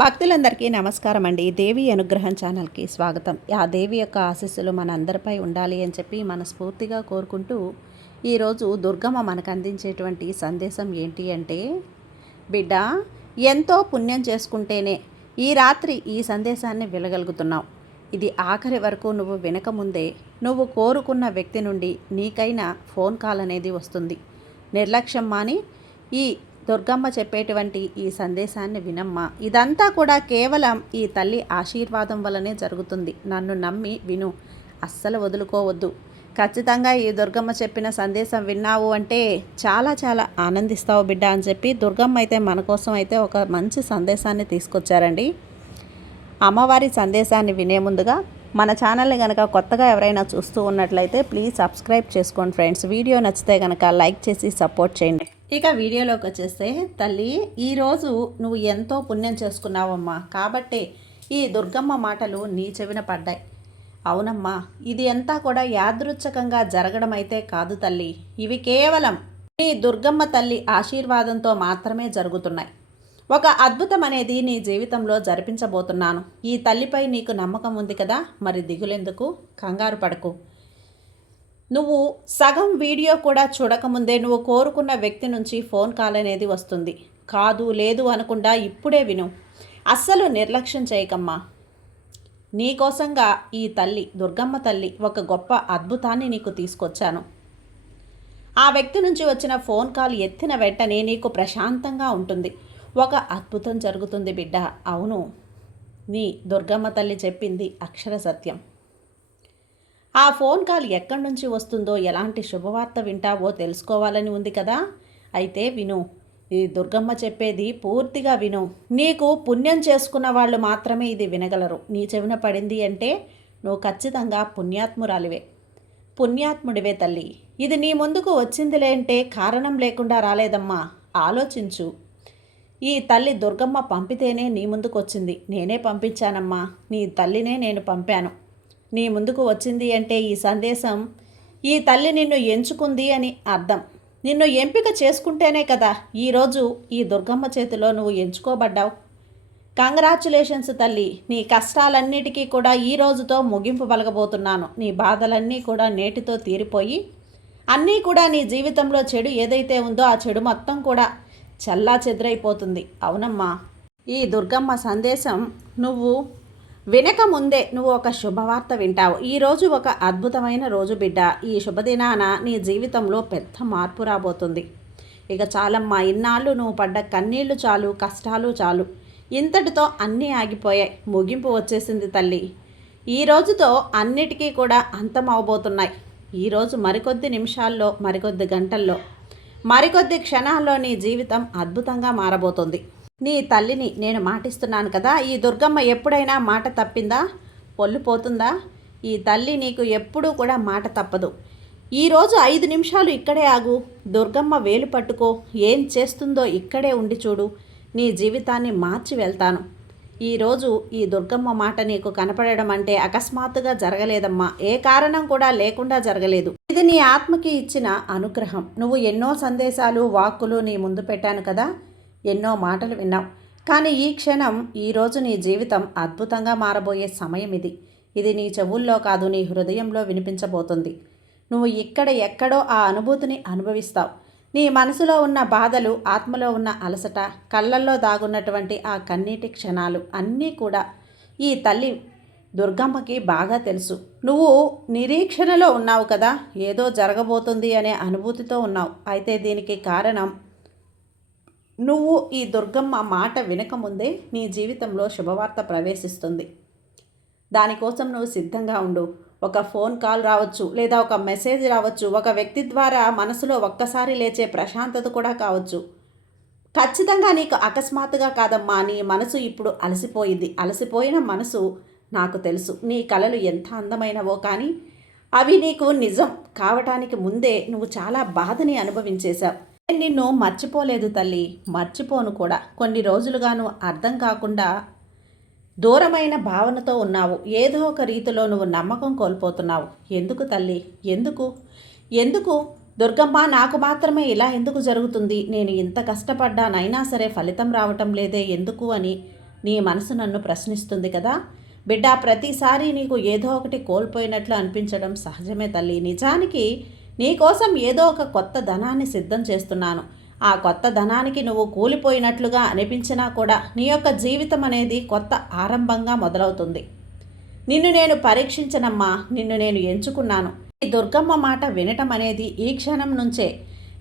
భక్తులందరికీ నమస్కారం అండి. దేవి అనుగ్రహం ఛానల్కి స్వాగతం. ఆ దేవి యొక్క ఆశీస్సులు మన అందరిపై ఉండాలి అని చెప్పి మనస్ఫూర్తిగా కోరుకుంటూ, ఈరోజు దుర్గమ్మ మనకు అందించేటువంటి సందేశం ఏంటి అంటే, బిడ్డ, ఎంతో పుణ్యం చేసుకుంటేనే ఈ రాత్రి ఈ సందేశాన్ని వినగలుగుతున్నావు. ఇది ఆఖరి వరకు నువ్వు వినకముందే నువ్వు కోరుకున్న వ్యక్తి నుండి నీకైనా ఫోన్ కాల్ అనేది వస్తుంది. నిర్లక్ష్యం మాని ఈ దుర్గమ్మ చెప్పేటువంటి ఈ సందేశాన్ని వినమ్మా. ఇదంతా కూడా కేవలం ఈ తల్లి ఆశీర్వాదం వల్లనే జరుగుతుంది. నన్ను నమ్మి విను, అస్సలు వదులుకోవద్దు. ఖచ్చితంగా ఈ దుర్గమ్మ చెప్పిన సందేశం విన్నావు అంటే చాలా చాలా ఆనందిస్తావు బిడ్డ అని చెప్పి దుర్గమ్మ అయితే మన కోసం అయితే ఒక మంచి సందేశాన్ని తీసుకొచ్చారండి. అమ్మవారి సందేశాన్ని వినే ముందుగా మన ఛానల్ని కనుక కొత్తగా ఎవరైనా చూస్తూ ఉన్నట్లయితే ప్లీజ్ సబ్స్క్రైబ్ చేసుకోండి ఫ్రెండ్స్. వీడియో నచ్చితే కనుక లైక్ చేసి సపోర్ట్ చేయండి. ఇక వీడియోలోకి వచ్చేస్తే, తల్లి, ఈరోజు నువ్వు ఎంతో పుణ్యం చేసుకున్నావమ్మా, కాబట్టే ఈ దుర్గమ్మ మాటలు నీ చెవిన పడ్డాయి. అవునమ్మా, ఇది అంతా కూడా యాదృచ్ఛికంగా జరగడం అయితే కాదు తల్లి. ఇవి కేవలం నీ దుర్గమ్మ తల్లి ఆశీర్వాదంతో మాత్రమే జరుగుతున్నాయి. ఒక అద్భుతం అనేది నీ జీవితంలో జరిపించబోతున్నాను. ఈ తల్లిపై నీకు నమ్మకం ఉంది కదా, మరి దిగులెందుకు, కంగారు పడకు. నువ్వు సగం వీడియో కూడా చూడకముందే నువ్వు కోరుకున్న వ్యక్తి నుంచి ఫోన్ కాల్ అనేది వస్తుంది. కాదు లేదు అనకుండా ఇప్పుడే విను. అస్సలు నిర్లక్ష్యం చేయకమ్మా. నీకోసంగా ఈ తల్లి, దుర్గమ్మ తల్లి, ఒక గొప్ప అద్భుతాన్ని నీకు తీసుకొచ్చాను. ఆ వ్యక్తి నుంచి వచ్చిన ఫోన్ కాల్ ఎత్తిన వెంటనే నీకు ప్రశాంతంగా ఉంటుంది. ఒక అద్భుతం జరుగుతుంది బిడ్డ. అవును, నీ దుర్గమ్మ తల్లి చెప్పింది అక్షర సత్యం. ఆ ఫోన్ కాల్ ఎక్కడి నుంచి వస్తుందో, ఎలాంటి శుభవార్త వింటావో తెలుసుకోవాలని ఉంది కదా. అయితే విను. ఈ దుర్గమ్మ చెప్పేది పూర్తిగా విను. నీకు పుణ్యం చేసుకున్న వాళ్ళు మాత్రమే ఇది వినగలరు. నీ చెవిన పడింది అంటే నువ్వు ఖచ్చితంగా పుణ్యాత్మురాలివే, పుణ్యాత్ముడివే తల్లి. ఇది నీ ముందుకు వచ్చిందిలే అంటే కారణం లేకుండా రాలేదమ్మా. ఆలోచించు. ఈ తల్లి దుర్గమ్మ పంపితేనే నీ ముందుకు వచ్చింది. నేనే పంపించానమ్మా. నీ తల్లినే నేను పంపాను. నీ ముందుకు వచ్చింది అంటే ఈ సందేశం, ఈ తల్లి నిన్ను ఎంచుకుంది అని అర్థం. నిన్ను ఎంపిక చేసుకుంటేనే కదా ఈరోజు ఈ దుర్గమ్మ చేతిలో నువ్వు ఎంచుకోబడ్డావు. కంగ్రాచ్యులేషన్స్ తల్లి. నీ కష్టాలన్నిటికీ కూడా ఈ రోజుతో ముగింపు పలకబోతున్నాను. నీ బాధలన్నీ కూడా నేటితో తీరిపోయి, అన్నీ కూడా నీ జీవితంలో చెడు ఏదైతే ఉందో ఆ చెడు మొత్తం కూడా చల్లా చెదురైపోతుంది. అవునమ్మా, ఈ దుర్గమ్మ సందేశం నువ్వు వినక ముందే నువ్వు ఒక శుభవార్త వింటావు. ఈరోజు ఒక అద్భుతమైన రోజు బిడ్డ. ఈ శుభదినాన నీ జీవితంలో పెద్ద మార్పు రాబోతుంది. ఇక చాలమ్మా, ఇన్నాళ్ళు నువ్వు పడ్డ కన్నీళ్లు చాలు, కష్టాలు చాలు. ఇంతటితో అన్నీ ఆగిపోయాయి. ముగింపు వచ్చేసింది తల్లి. ఈ రోజుతో అన్నిటికీ కూడా అంతం అవబోతున్నాయి. ఈరోజు మరికొద్ది నిమిషాల్లో, మరికొద్ది గంటల్లో, మరికొద్ది క్షణాల్లో నీ జీవితం అద్భుతంగా మారబోతుంది. నీ తల్లిని నేను మాటిస్తున్నాను కదా, ఈ దుర్గమ్మ ఎప్పుడైనా మాట తప్పిందా, పొల్లుపోతుందా? ఈ తల్లి నీకు ఎప్పుడూ కూడా మాట తప్పదు. ఈరోజు 5 నిమిషాలు ఇక్కడే ఆగు. దుర్గమ్మ వేలు పట్టుకో. ఏం చేస్తుందో ఇక్కడే ఉండి చూడు. నీ జీవితాన్ని మార్చి వెళ్తాను. ఈరోజు ఈ దుర్గమ్మ మాట నీకు కనపడడం అంటే అకస్మాత్తుగా జరగలేదమ్మా. ఏ కారణం కూడా లేకుండా జరగలేదు. ఇది నీ ఆత్మకి ఇచ్చిన అనుగ్రహం. నువ్వు ఎన్నో సందేశాలు, వాక్కులు నీ ముందు పెట్టాను కదా, ఎన్నో మాటలు విన్నావు. కానీ ఈ క్షణం, ఈరోజు నీ జీవితం అద్భుతంగా మారబోయే సమయం ఇది. ఇది నీ చెవుల్లో కాదు, నీ హృదయంలో వినిపించబోతుంది. నువ్వు ఇక్కడ ఎక్కడో ఆ అనుభూతిని అనుభవిస్తావు. నీ మనసులో ఉన్న బాధలు, ఆత్మలో ఉన్న అలసట, కళ్ళల్లో దాగున్నటువంటి ఆ కన్నీటి క్షణాలు అన్నీ కూడా ఈ తల్లి దుర్గమ్మకి బాగా తెలుసు. నువ్వు నిరీక్షణలో ఉన్నావు కదా, ఏదో జరగబోతుంది అనే అనుభూతితో ఉన్నావు. అయితే దీనికి కారణం, నువ్వు ఈ దుర్గమ్మ మాట వినకముందే నీ జీవితంలో శుభవార్త ప్రవేశిస్తుంది. దానికోసం నువ్వు సిద్ధంగా ఉండు. ఒక ఫోన్ కాల్ రావచ్చు, లేదా ఒక మెసేజ్ రావచ్చు, ఒక వ్యక్తి ద్వారా మనసులో ఒక్కసారి లేచే ప్రశాంతత కూడా కావచ్చు. ఖచ్చితంగా నీకు అకస్మాత్తుగా కాదమ్మా. నీ మనసు ఇప్పుడు అలసిపోయింది. అలసిపోయిన మనసు నాకు తెలుసు. నీ కలలు ఎంత అందమైనవో, కానీ అవి నీకు నిజం కావటానికి ముందే నువ్వు చాలా బాధని అనుభవించేశావు. నేను నిన్ను మర్చిపోలేదు తల్లి, మర్చిపోను కూడా. కొన్ని రోజులుగా నువ్వు అర్థం కాకుండా దూరమైన భావనతో ఉన్నావు. ఏదో ఒక రీతిలో నువ్వు నమ్మకం కోల్పోతున్నావు. ఎందుకు తల్లి, ఎందుకు ఎందుకు దుర్గమ్మ, నాకు మాత్రమే ఇలా ఎందుకు జరుగుతుంది? నేను ఇంత కష్టపడ్డానైనా సరే ఫలితం రావటం లేదే ఎందుకు అని నీ మనసు నన్ను ప్రశ్నిస్తుంది కదా బిడ్డ. ప్రతిసారి నీకు ఏదో ఒకటి కోల్పోయినట్లు అనిపించడం సహజమే తల్లి. నిజానికి నీకోసం ఏదో ఒక కొత్త ధనాన్ని సిద్ధం చేస్తున్నాను. ఆ కొత్త ధనానికి నువ్వు కూలిపోయినట్లుగా అనిపించినా కూడా నీ యొక్క జీవితం అనేది కొత్త ఆరంభంగా మొదలవుతుంది. నిన్ను నేను పరీక్షించనమ్మా, నిన్ను నేను ఎంచుకున్నాను. ఈ దుర్గమ్మ మాట వినటం అనేది ఈ క్షణం నుంచే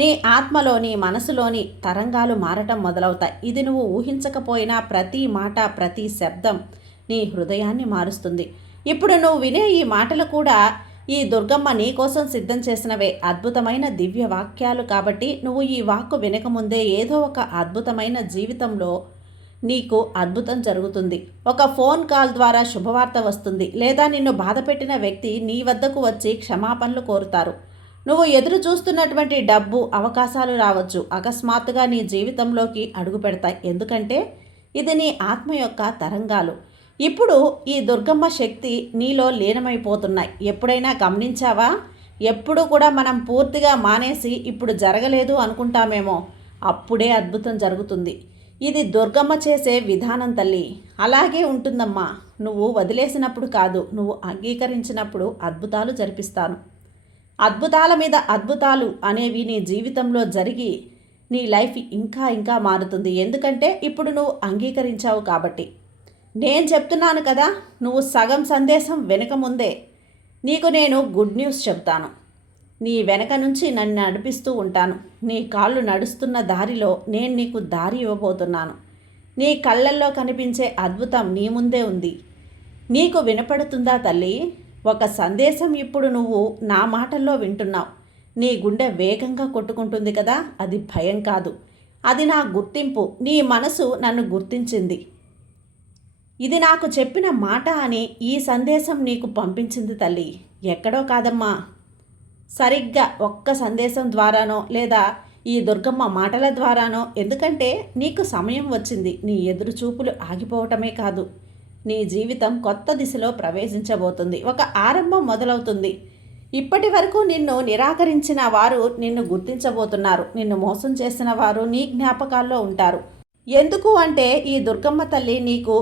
నీ ఆత్మలోని మనసులోని తరంగాలు మారటం మొదలవుతాయి. ఇది నువ్వు ఊహించకపోయినా ప్రతి మాట ప్రతి శబ్దం నీ హృదయాన్ని మారుస్తుంది. ఇప్పుడు నువ్వు వినే ఈ మాటలు కూడా ఈ దుర్గమ్మ నీ కోసం సిద్ధం చేసినవే, అద్భుతమైన దివ్య వాక్యాలు. కాబట్టి నువ్వు ఈ వాక్కు వినకముందే ఏదో ఒక అద్భుతమైన జీవితంలో నీకు అద్భుతం జరుగుతుంది. ఒక ఫోన్ కాల్ ద్వారా శుభవార్త వస్తుంది, లేదా నిన్ను బాధపెట్టిన వ్యక్తి నీ వద్దకు వచ్చి క్షమాపణలు కోరుతారు. నువ్వు ఎదురు చూస్తున్నటువంటి డబ్బు అవకాశాలు రావచ్చు, అకస్మాత్తుగా నీ జీవితంలోకి అడుగు పెడతాయి. ఎందుకంటే ఇది నీ ఆత్మ యొక్క తరంగాలు. ఇప్పుడు ఈ దుర్గమ్మ శక్తి నీలో లీనమైపోతున్నాయి. ఎప్పుడైనా గమనించావా? ఎప్పుడు కూడా మనం పూర్తిగా మానేసి ఇప్పుడు జరగలేదు అనుకుంటామేమో, అప్పుడే అద్భుతం జరుగుతుంది. ఇది దుర్గమ్మ చేసే విధానం తల్లి. అలాగే ఉంటుందమ్మా. నువ్వు వదిలేసినప్పుడు కాదు, నువ్వు అంగీకరించినప్పుడు అద్భుతాలు జరిపిస్తాను. అద్భుతాల మీద అద్భుతాలు అనేవి నీ జీవితంలో జరిగి నీ లైఫ్ ఇంకా ఇంకా మారుతుంది. ఎందుకంటే ఇప్పుడు నువ్వు అంగీకరించావు కాబట్టి. నేను చెప్తున్నాను కదా, నువ్వు సగం సందేశం వెనుక ముందే నీకు నేను గుడ్ న్యూస్ చెప్తాను. నీ వెనక నుంచి నన్ను నడిపిస్తూ ఉంటాను. నీ కాళ్ళు నడుస్తున్న దారిలో నేను నీకు దారి ఇవ్వబోతున్నాను. నీ కళ్ళల్లో కనిపించే అద్భుతం నీ ముందే ఉంది. నీకు వినపడుతుందా తల్లి? ఒక సందేశం ఇప్పుడు నువ్వు నా మాటల్లో వింటున్నావు. నీ గుండె వేగంగా కొట్టుకుంటుంది కదా, అది భయం కాదు, అది నా గుర్తింపు. నీ మనసు నన్ను గుర్తించింది. ఇది నాకు చెప్పిన మాట అని ఈ సందేశం నీకు పంపించింది తల్లి, ఎక్కడో కాదమ్మా. సరిగ్గా ఒక్క సందేశం ద్వారానో లేదా ఈ దుర్గమ్మ మాటల ద్వారానో. ఎందుకంటే నీకు సమయం వచ్చింది. నీ ఎదురు చూపులు ఆగిపోవటమే కాదు, నీ జీవితం కొత్త దిశలో ప్రవేశించబోతుంది. ఒక ఆరంభం మొదలవుతుంది. ఇప్పటి వరకు నిన్ను నిరాకరించిన వారు నిన్ను గుర్తించబోతున్నారు. నిన్ను మోసం చేసిన వారు నీ జ్ఞాపకాల్లో ఉంటారు. ఎందుకు అంటే ఈ దుర్గమ్మ తల్లి నీకు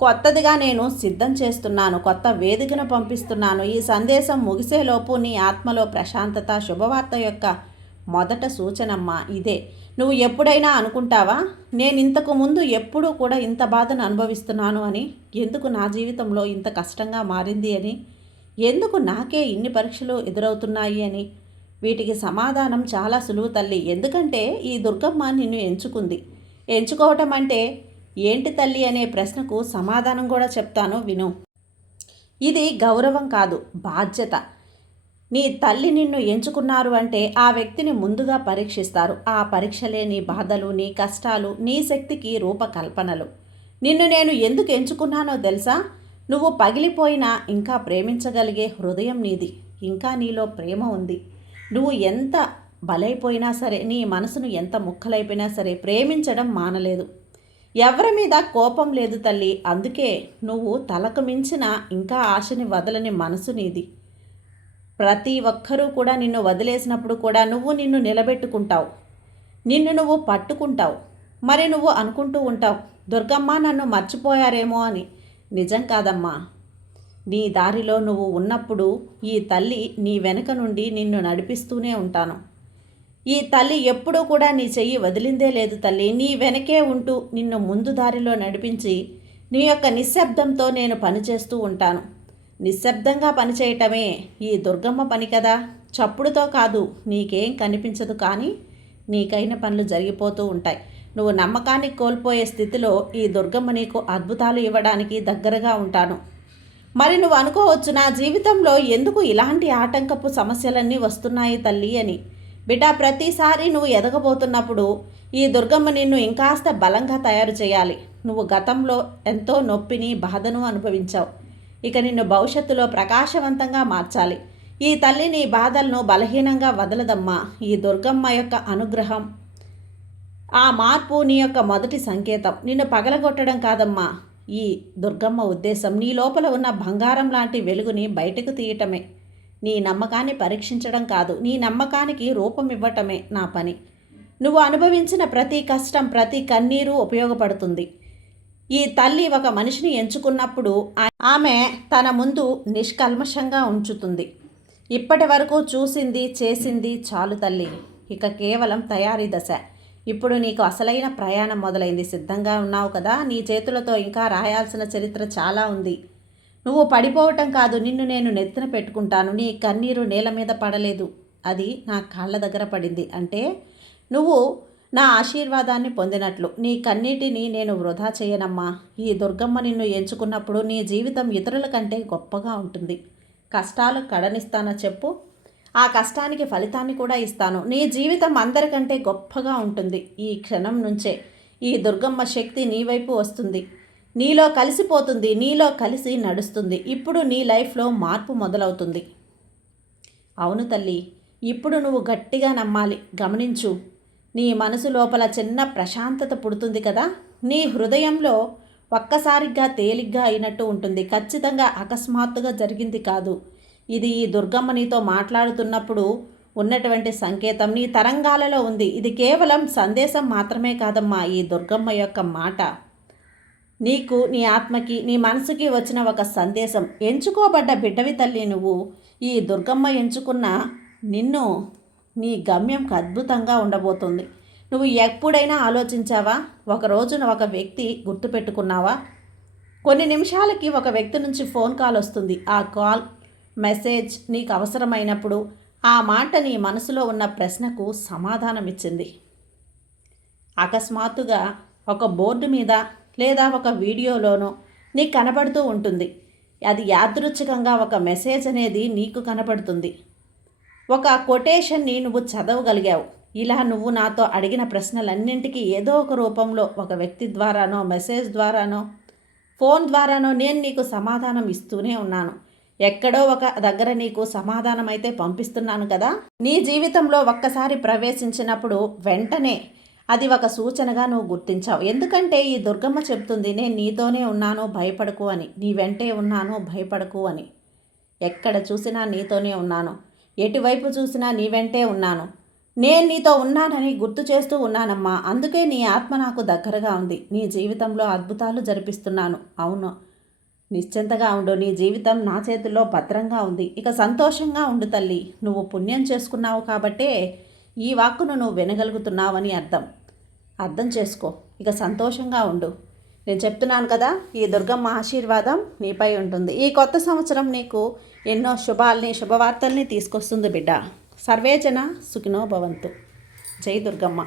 కొత్తదిగా నేను సిద్ధం చేస్తున్నాను, కొత్త వేదికను పంపిస్తున్నాను. ఈ సందేశం ముగిసేలోపు నీ ఆత్మలో ప్రశాంతత, శుభవార్త యొక్క మొదట సూచనమ్మా ఇదే. నువ్వు ఎప్పుడైనా అనుకుంటావా, నేను ఇంతకు ముందు ఎప్పుడూ కూడా ఇంత బాధను అనుభవిస్తున్నాను అని? ఎందుకు నా జీవితంలో ఇంత కష్టంగా మారింది అని? ఎందుకు నాకే ఇన్ని పరీక్షలు ఎదురవుతున్నాయి అని? వీటికి సమాధానం చాలా సులువు తల్లి. ఎందుకంటే ఈ దుర్గమ్మ నిన్ను ఎంచుకుంది. ఎంచుకోవటం అంటే ఏంటి తల్లి అనే ప్రశ్నకు సమాధానం కూడా చెప్తాను విను. ఇది గౌరవం కాదు, బాధ్యత. నీ తల్లి నిన్ను ఎంచుకున్నారు అంటే ఆ వ్యక్తిని ముందుగా పరీక్షిస్తారు. ఆ పరీక్షలే నీ బాధలు, నీ కష్టాలు, నీ శక్తికి రూపకల్పనలు. నిన్ను నేను ఎందుకు ఎంచుకున్నానో తెలుసా? నువ్వు పగిలిపోయినా ఇంకా ప్రేమించగలిగే హృదయం నీది. ఇంకా నీలో ప్రేమ ఉంది. నువ్వు ఎంత బలైపోయినా సరే, నీ మనసును ఎంత ముక్కలైపోయినా సరే ప్రేమించడం మానలేదు. ఎవరి మీద కోపం లేదు తల్లి. అందుకే నువ్వు తలకు మించిన ఇంకా ఆశని వదలని మనసు నీది. ప్రతి ఒక్కరూ కూడా నిన్ను వదిలేసినప్పుడు కూడా నువ్వు నిన్ను నిలబెట్టుకుంటావు, నిన్ను నువ్వు పట్టుకుంటావు. మరి నువ్వు అనుకుంటూ ఉంటావు, దుర్గమ్మ నన్ను మర్చిపోయారేమో అని. నిజం కాదమ్మా. నీ దారిలో నువ్వు ఉన్నప్పుడు ఈ తల్లి నీ వెనుక నుండి నిన్ను నడిపిస్తూనే ఉంటాను. ఈ తల్లి ఎప్పుడూ కూడా నీ చెయ్యి వదిలిందే లేదు తల్లి. నీ వెనకే ఉంటూ నిన్ను ముందు దారిలో నడిపించి నీ యొక్క నిశ్శబ్దంతో నేను పనిచేస్తూ ఉంటాను. నిశ్శబ్దంగా పనిచేయటమే ఈ దుర్గమ్మ పని కదా. చప్పుడుతో కాదు, నీకేం కనిపించదు, కానీ నీకైన పనులు జరిగిపోతూ ఉంటాయి. నువ్వు నమ్మకాన్ని కోల్పోయే స్థితిలో ఈ దుర్గమ్మ నీకు అద్భుతాలు ఇవ్వడానికి దగ్గరగా ఉంటాను. మరి నువ్వు అనుకోవచ్చు, నా జీవితంలో ఎందుకు ఇలాంటి ఆటంకపు సమస్యలన్నీ వస్తున్నాయి తల్లి అని. బిడ్డ, ప్రతిసారి నువ్వు ఎదగబోతున్నప్పుడు ఈ దుర్గమ్మ నిన్ను ఇంకాస్త బలంగా తయారు చేయాలి. నువ్వు గతంలో ఎంతో నొప్పిని, బాధను అనుభవించావు. ఇక నిన్ను భవిష్యత్తులో ప్రకాశవంతంగా మార్చాలి. ఈ తల్లి నీ బాధలను బలహీనంగా వదలదమ్మా. ఈ దుర్గమ్మ యొక్క అనుగ్రహం, ఆ మార్పు నీ యొక్క మొదటి సంకేతం. నిన్ను పగలగొట్టడం కాదమ్మా. ఈ దుర్గమ్మ ఉద్దేశం నీ లోపల ఉన్న బంగారం లాంటి వెలుగుని బయటకు తీయటమే. నీ నమ్మకాన్ని పరీక్షించడం కాదు, నీ నమ్మకానికి రూపం ఇవ్వటమే నా పని. నువ్వు అనుభవించిన ప్రతి కష్టం, ప్రతి కన్నీరు ఉపయోగపడుతుంది. ఈ తల్లి ఒక మనిషిని ఎంచుకున్నప్పుడు ఆమె తన ముందు నిష్కల్మషంగా ఉంచుతుంది. ఇప్పటి వరకు చూసింది చేసింది చాలు తల్లి, ఇక కేవలం తయారీ దశ. ఇప్పుడు నీకు అసలైన ప్రయాణం మొదలైంది. సిద్ధంగా ఉన్నావు కదా? నీ చేతులతో ఇంకా రాయాల్సిన చరిత్ర చాలా ఉంది. నువ్వు పడిపోవటం కాదు, నిన్ను నేను నెత్తిన పెట్టుకుంటాను. నీ కన్నీరు నేల మీద పడలేదు, అది నా కాళ్ళ దగ్గర పడింది. అంటే నువ్వు నా ఆశీర్వాదాన్ని పొందినట్లు. నీ కన్నీటిని నేను వృధా చేయనమ్మా. ఈ దుర్గమ్మ నిన్ను ఎంచుకున్నప్పుడు నీ జీవితం ఇతరుల కంటే గొప్పగా ఉంటుంది. కష్టాలు కడనిస్తానా చెప్పు? ఆ కష్టానికి ఫలితాన్ని కూడా ఇస్తాను. నీ జీవితం అందరికంటే గొప్పగా ఉంటుంది. ఈ క్షణం నుంచే ఈ దుర్గమ్మ శక్తి నీ వైపు వస్తుంది, నీలో కలిసిపోతుంది, నీలో కలిసి నడుస్తుంది. ఇప్పుడు నీ లైఫ్లో మార్పు మొదలవుతుంది. అవును తల్లి, ఇప్పుడు నువ్వు గట్టిగా నమ్మాలి. గమనించు, నీ మనసు లోపల చిన్న ప్రశాంతత పుడుతుంది కదా. నీ హృదయంలో ఒక్కసారిగా తేలిగ్గా అయినట్టు ఉంటుంది. ఖచ్చితంగా అకస్మాత్తుగా జరిగింది కాదు. ఇది ఈ దుర్గమ్మ నీతో మాట్లాడుతున్నప్పుడు ఉన్నటువంటి సంకేతం నీ తరంగాలలో ఉంది. ఇది కేవలం సందేశం మాత్రమే కాదమ్మా. ఈ దుర్గమ్మ యొక్క మాట నీకు, నీ ఆత్మకి, నీ మనసుకి వచ్చిన ఒక సందేశం. ఎంచుకోబడ్డ బిడ్డవి తల్లి నువ్వు. ఈ దుర్గమ్మ ఎంచుకున్న నిన్ను నీ గమ్యం అద్భుతంగా ఉండబోతుంది. నువ్వు ఎప్పుడైనా ఆలోచించావా? ఒక రోజున ఒక వ్యక్తి గుర్తుపెట్టుకున్నావా? కొన్ని నిమిషాలకి ఒక వ్యక్తి నుంచి ఫోన్ కాల్ వస్తుంది. ఆ కాల్, మెసేజ్ నీకు అవసరమైనప్పుడు ఆ మాట నీ మనసులో ఉన్న ప్రశ్నకు సమాధానం ఇచ్చింది. అకస్మాత్తుగా ఒక బోర్డు మీద లేదా ఒక వీడియోలోనో నీకు కనబడుతూ ఉంటుంది. అది యాదృచ్ఛికంగా ఒక మెసేజ్ అనేది నీకు కనబడుతుంది. ఒక కొటేషన్ని నువ్వు చదవగలిగావు. ఇలా నువ్వు నాతో అడిగిన ప్రశ్నలన్నింటికీ ఏదో ఒక రూపంలో ఒక వ్యక్తి ద్వారానో, మెసేజ్ ద్వారానో, ఫోన్ ద్వారానో నేను నీకు సమాధానం ఇస్తూనే ఉన్నాను. ఎక్కడో ఒక దగ్గర నీకు సమాధానం అయితే పంపిస్తున్నాను కదా. నీ జీవితంలో ఒక్కసారి ప్రవేశించినప్పుడు వెంటనే అది ఒక సూచనగా నువ్వు గుర్తించావు. ఎందుకంటే ఈ దుర్గమ్మ చెప్తుంది, నేను నీతోనే ఉన్నాను, భయపడకు అని. నీ వెంటే ఉన్నాను, భయపడకు అని. ఎక్కడ చూసినా నీతోనే ఉన్నాను, ఎటువైపు చూసినా నీ వెంటే ఉన్నాను. నేను నీతో ఉన్నానని గుర్తు చేస్తూ ఉన్నానమ్మా. అందుకే నీ ఆత్మ నాకు దగ్గరగా ఉంది. నీ జీవితంలో అద్భుతాలు జరిపిస్తున్నాను. అవును, నిశ్చింతగా ఉండు. నీ జీవితం నా చేతుల్లో భద్రంగా ఉంది. ఇక సంతోషంగా ఉండు తల్లి. నువ్వు పుణ్యం చేసుకున్నావు కాబట్టే ఈ వాక్కును నువ్వు వినగలుగుతున్నావని అర్థం చేసుకో. ఇక సంతోషంగా ఉండు. నేను చెప్తున్నాను కదా, ఈ దుర్గమ్మ ఆశీర్వాదం నీపై ఉంటుంది. ఈ కొత్త సంవత్సరం నీకు ఎన్నో శుభవార్తల్ని తీసుకొస్తుంది బిడ్డ. సర్వేజన సుఖినో భవంతు. జై దుర్గమ్మ.